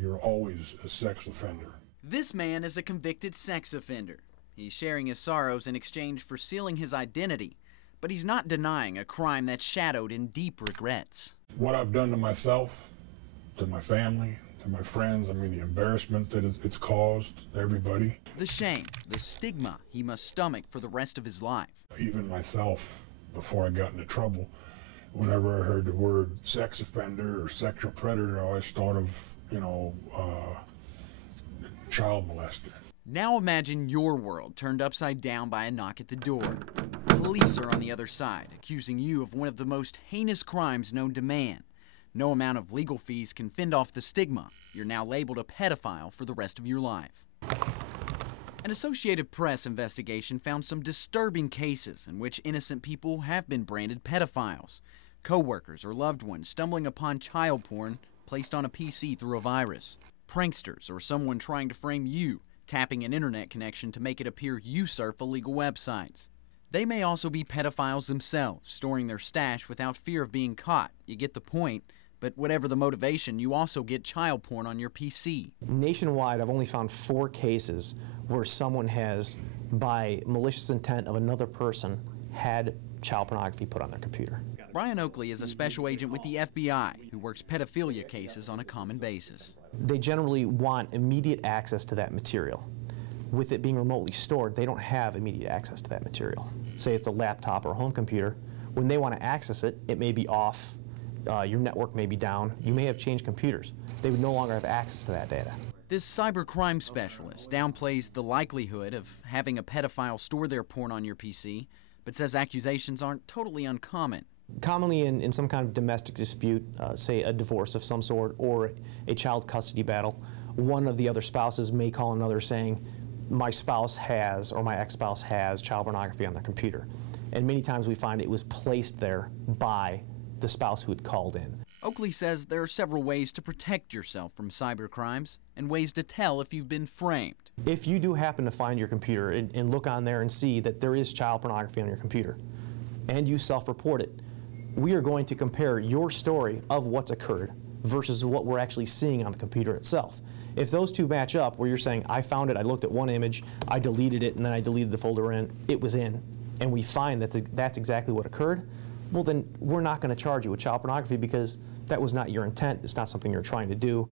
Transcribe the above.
You're always a sex offender. This man is a convicted sex offender. He's sharing his sorrows in exchange for sealing his identity, but he's not denying a crime that's shadowed in deep regrets. What I've done to myself, to my family, to my friends, I mean the embarrassment that it's caused everybody. The shame, the stigma he must stomach for the rest of his life. Even myself, before I got into trouble, whenever I heard the word sex offender or sexual predator, I always thought of, child molester. Now imagine your world turned upside down by a knock at the door. Police are on the other side, accusing you of one of the most heinous crimes known to man. No amount of legal fees can fend off the stigma. You're now labeled a pedophile for the rest of your life. An Associated Press investigation found some disturbing cases in which innocent people have been branded pedophiles. Co-workers or loved ones stumbling upon child porn placed on a PC through a virus. Pranksters or someone trying to frame you, tapping an internet connection to make it appear you surf illegal websites. They may also be pedophiles themselves, storing their stash without fear of being caught. You get the point, but whatever the motivation, you also get child porn on your PC. Nationwide, I've only found 4 cases where someone has, by malicious intent of another person, had child pornography put on their computer. Brian Oakley is a special agent with the FBI who works pedophilia cases on a common basis. They generally want immediate access to that material. With it being remotely stored, they don't have immediate access to that material. Say it's a laptop or a home computer. When they want to access it, it may be off, your network may be down, you may have changed computers. They would no longer have access to that data. This cybercrime specialist downplays the likelihood of having a pedophile store their porn on your PC, but says accusations aren't totally uncommon. Commonly in some kind of domestic dispute, say a divorce of some sort or a child custody battle, one of the other spouses may call another saying, my spouse has or my ex-spouse has child pornography on their computer. And many times we find it was placed there by the spouse who had called in. Oakley says there are several ways to protect yourself from cybercrimes and ways to tell if you've been framed. If you do happen to find your computer and look on there and see that there is child pornography on your computer and you self-report it, we are going to compare your story of what's occurred versus what we're actually seeing on the computer itself. If those two match up, where you're saying, I found it, I looked at one image, I deleted it, and then I deleted the folder in, it was in, and we find that that's exactly what occurred, well then we're not going to charge you with child pornography because that was not your intent, it's not something you're trying to do.